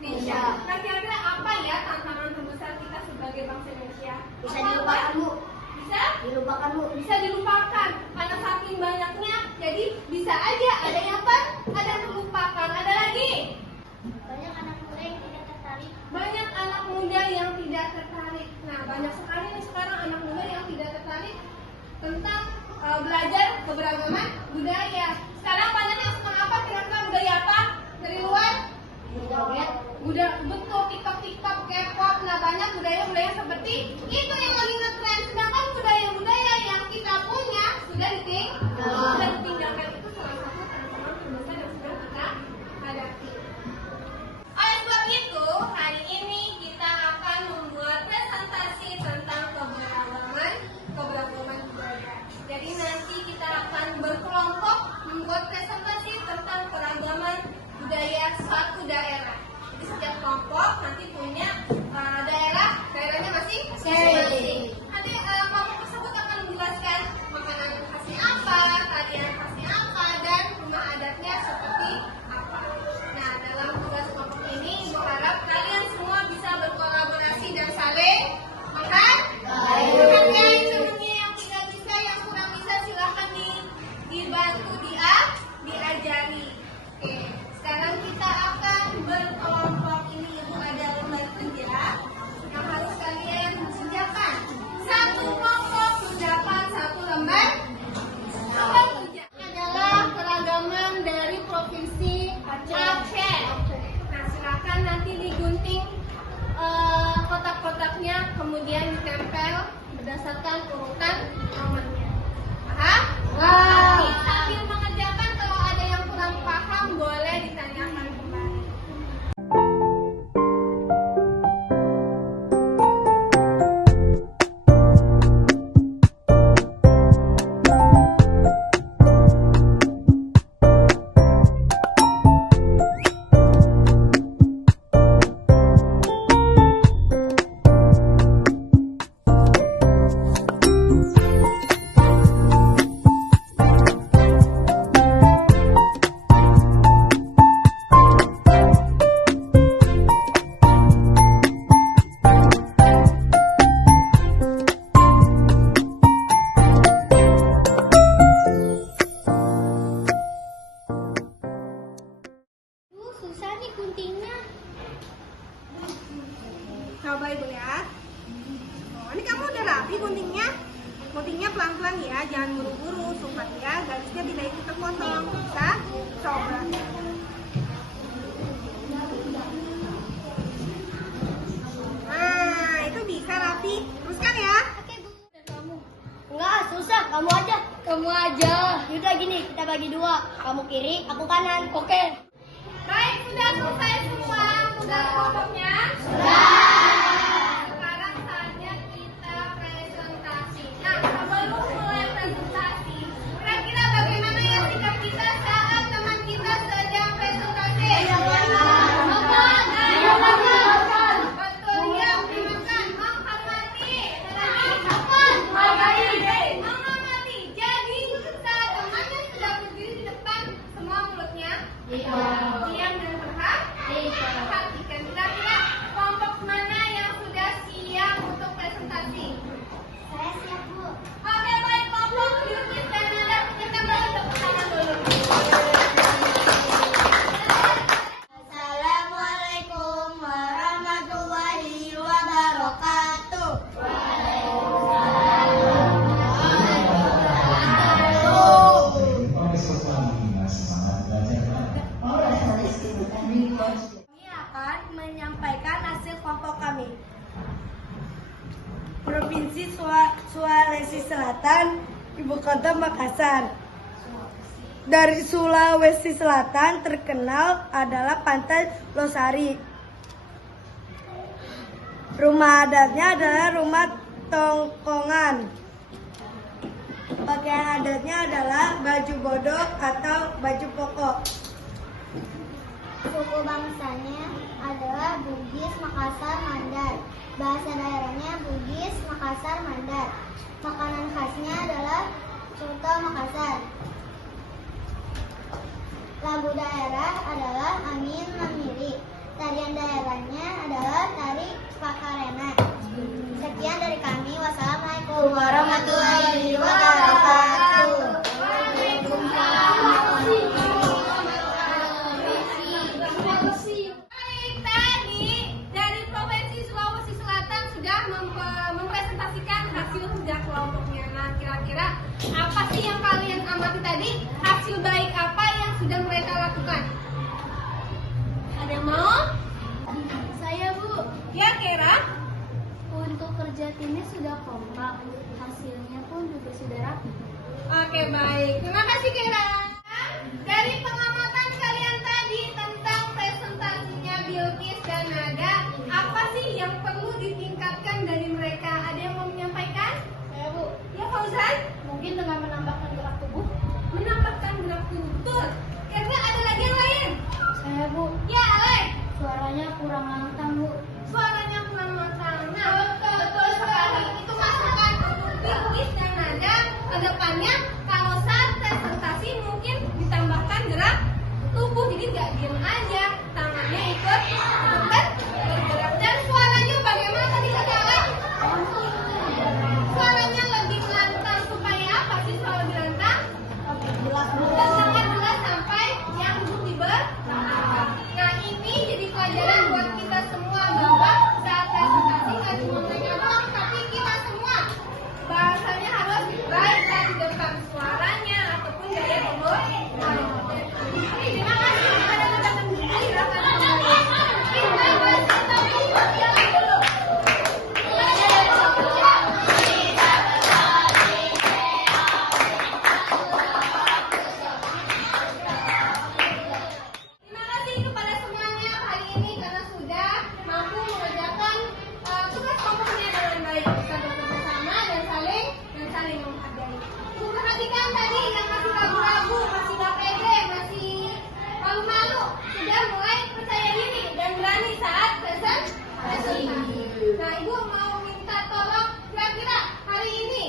Bisa. Nah, kira-kira apa ya tantangan terbesar kita sebagai bangsa Indonesia? Bisa dilupakan, Bu. Bisa? Dilupakan, Bu. Bisa dilupakan. Karena saking banyaknya, jadi bisa aja ada yang apa? Ada yang terlupakan. Ada lagi? Banyak anak muda yang tidak tertarik. Banyak anak muda yang tidak tertarik. Nah, banyak sekali nih sekarang anak muda yang tidak tertarik tentang belajar keberagaman budaya. Sekarang banyak yang suka apa? Kira-kira budaya apa? Dari luar? Budaya betul, TikTok, K-pop. Nah, banyak budaya-budaya seperti itu yang lagi ngetren. Sedangkan budaya-budaya yang kita punya sudah ditinggalkan. Itu salah satu tantangan terbesar yang sedang kita hadapi. Oleh sebab itu, hari ini kita akan membuat presentasi tentang keberagaman budaya. Jadi nanti kita akan berkelompok membuat presentasi tentang keragaman budaya suatu daerah. Jadi setiap kelompok nanti punya daerahnya masing-masing. Nanti kelompok tersebut akan menjelaskan makanan khasnya apa, tarian khasnya apa, dan rumah adatnya seperti apa. Nah, dalam tugas kelompok ini, Ibu harap kalian semua bisa berkolaborasi dan saling menghargai ya. Sebenarnya yang tidak bisa, yang kurang bisa, silahkan dibantu diajari. Oke, sekarang kita akan berkelompok. Ini Ibu ada lembar kerja yang harus kalian kerjakan. Satu kelompok mendapat satu lembar kerja. Ini adalah keragaman dari provinsi Aceh. Nah, silakan nanti digunting kotak-kotaknya, kemudian ditempel berdasarkan urutan nomornya. Paham? Sambil mengerjakan, kalau ada yang kurang paham boleh ditanyakan kembali. Susah nih guntingnya. Coba Ibu lihat. Oh, ini kamu udah rapi guntingnya. Guntingnya pelan-pelan ya, jangan buru-buru supaya garisnya tidak ikut terpotong. Bisa? Coba. Nah, itu bisa rapi. Teruskan ya. Oke, Bu. Dan kamu. Enggak, susah. Kamu aja. Kamu aja. Yaudah gini, kita bagi dua. Kamu kiri, aku kanan. Oke. Baik, sudah selesai semua tugas kelompoknya? Sekarang saatnya kita presentasi. Nah, sebelum mulai presentasi, kira-kira bagaimana ya sikap kita saat teman kita sedang presentasi? Betul ya, mendengarkan, menghormati. Menghormati. Jadi, saat temannya sudah berdiri di depan, semua mulutnya diam dan perhatikan. Kira-kira kelompok mana yang sudah siap untuk presentasi? Saya siap, Bu. Oke, baik, kelompok Yudhis dan Nanda, kita beri tepuk tangan dulu. Assalamualaikum warahmatullahi wabarakatuh. Kami akan menyampaikan hasil kelompok kami. Provinsi Sulawesi Selatan, Ibu Kota Makassar. Dari Sulawesi Selatan terkenal adalah Pantai Losari. Rumah adatnya adalah rumah tongkongan. Pakaian adatnya adalah baju bodok atau baju pokok. Suku bangsanya adalah Bugis Makassar Mandar. Bahasa daerahnya Bugis Makassar Mandar. Makanan khasnya adalah soto Makassar. Lagu daerah adalah Amin Mamiri. Tarian daerahnya adalah tari Pakarena. Sekian dari kami. Wassalamualaikum warahmatullahi wabarakatuh. Baik, tadi dari Provinsi Sulawesi Selatan sudah mempresentasikan hasil kerja kelompoknya. Nah, kira-kira apa sih yang kalian amati tadi? Hasil baik apa yang sudah mereka lakukan? Ada yang mau? Saya, Bu. Ya, Kera? Untuk kerja timnya sudah kompak. Hasilnya pun juga sudah rapi. Oke, baik. Terima kasih, Kera. Dari pengamatan kalian tadi tentang presentasinya Bilqis dan Nada, apa sih yang perlu ditingkatkan dari mereka? Ada yang mau menyampaikan? Saya, Bu. Ya, Fauzan? Mungkin dengan menambahkan gerak tubuh. Menambahkan gerak tubuh. Karena ada lagi yang lain. Saya, Bu. Ya, Alex. Suaranya kurang lantang, Bu. Suaranya kurang matang. Nah, betul sekali. Itu masukan untuk Bilqis dan Nada. Kedepannya, kalau saat presentasi mungkin ditambahkan gerak tubuh. Jadi nggak diam aja. Tangannya ikut bergerak. Dan suaranya bagaimana tadi kata Alex? Suaranya lebih lantang supaya apa sih suara lebih lantang? Sangat jelas sampai yang duduk di belakang. Nah, ini jadi pelajaran buat kita semua bahwa saat presentasi nggak cuma mereka doang, tapi kita semua bahasanya harus baik di depan suaranya ataupun gaya pembawaannya. Terima kasih kepada teman-teman di sini. Silakan kembali. Kita presentasi dulu. Terima kasih kepada semuanya hari ini karena sudah mampu mengerjakan tugas kelompoknya dengan baik, bisa bekerja sama dan saling menghargai. Perhatikan tadi yang masih ragu-ragu, masih gak pede, masih malu-malu, sudah mulai percaya diri dan berani saat presentasi. Nah, Ibu mau minta tolong kira-kira hari ini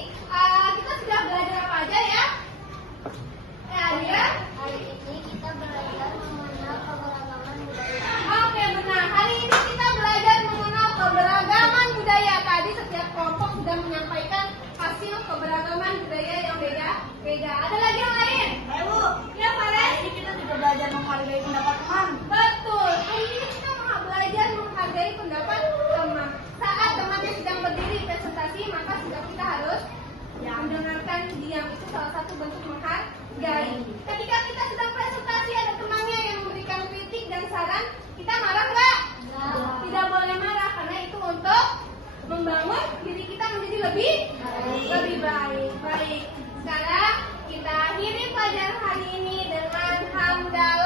kita sudah belajar apa aja ya? Ya, Adira? Hari ini kita belajar mengenal keberagaman budaya. Oke, benar. Hari ini kita belajar mengenal keberagaman budaya. Tadi setiap kelompok sudah menyampaikan hasil keberagaman budaya yang beda-beda. Ada lagi yang lain? Bu. Ya, Faren? Ini kita juga belajar menghargai pendapat teman. Betul. Hari ini kita belajar menghargai pendapat teman. Saat temannya sedang berdiri presentasi, maka sikap kita harus mendengarkan diam. Itu salah satu bentuk menghargai. Ketika kita sedang presentasi, ada temannya yang memberikan kritik dan saran, kita marah nggak? Tidak boleh marah karena itu untuk membangun diri kita menjadi lebih baik. Baik. Sekarang kita akhiri pelajaran hari ini dengan hamdalah.